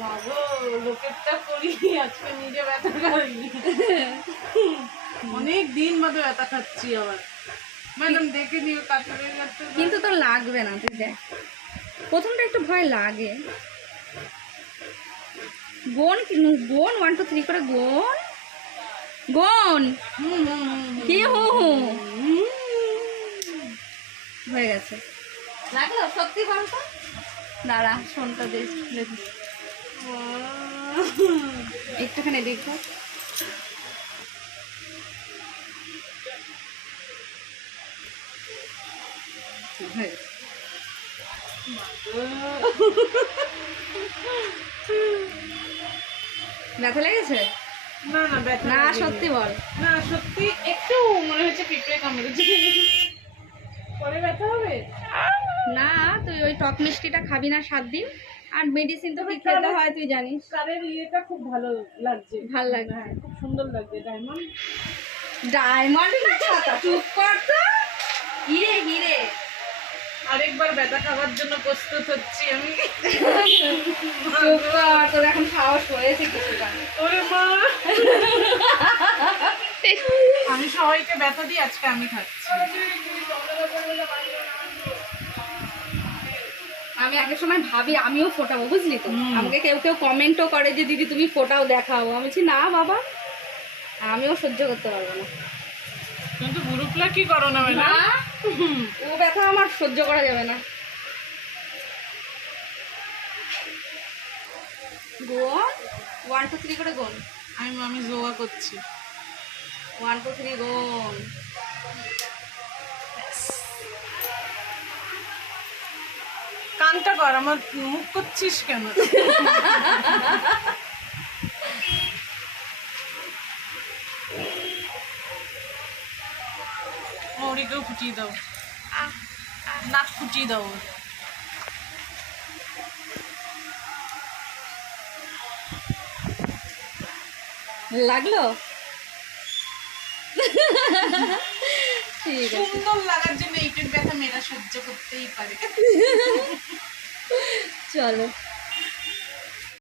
বাবা লোকেরটা করি, আজকে নিজে ব্যথা খাই। অনেক দিন বাদে ব্যথা খাচ্ছি আবার। ম্যাডাম দেখে নিও কাটতে কাটতে। কিন্তু তো লাগবে না, তুই দেখ প্রথমটা একটু ভয় লাগে। গোন গোন 1 2 3 করে গোন গোন। কি হু হু হয়ে গেছে। লাগলো সত্যি বলতো? দাঁড়া শোনটা দেখি একটুখানি দেখো। হয়ে গেছে। ব্যথা লেগেছে? না না ব্যথা না লাগেনি। সত্যি বল। না সত্যি একটু মনে হচ্ছে পিঁপড়ে কামড়েছে। পরে ব্যথা হবে? না তুই ওই টক মিষ্টিটা খাবি না 7 দিন, আর মেডিসিন তো কি খেতে হয় তুই জানিস। কানের ইয়েটা খুব ভালো লাগছে। ভাল লাগছে। হ্যাঁ খুব সুন্দর লাগছে। ডায়মন্ড ডায়মন্ড ছাতা চুপ কর তো। হিরে হিরে। আরেকবার ব্যথা খাওয়ার জন্য প্রস্তুত হচ্ছি আমি। চুপ কর, তোর এখন সাহস হয়েছে কিছুটা। ওরে মা, আমি সবাইকে ব্যথা দিই, আজকে আমি খাচ্ছি। আমি আগের সময় ভাবি আমিও ফোটাবো, বুঝলি তো। আমাকে কেউ কেউ কমেন্টও করে যে দিদি তুমি ফোটাও দেখাও। আমি বলছি না বাবা, আমিও সহ্য করতে পারবো না। কিন্তু গ্রুপলা কি করো না ম্যাডাম? না, ও ব্যথা আমার সহ্য করা যাবে না। গোন 1 2 3 করে গোন। আমি যোগা করছি। 1 2 3 গোন। কানটা কর, আমার মুখ করছিস কেন? মৌরিকেও ফুটিয়ে দাও, নাক ফুটিয়ে দাও। লাগলো? ঠিক আছে, সুন্দর লাগার জন্য এইটুক ব্যথা মেয়েরা সহ্য করতেই পারে। চলো।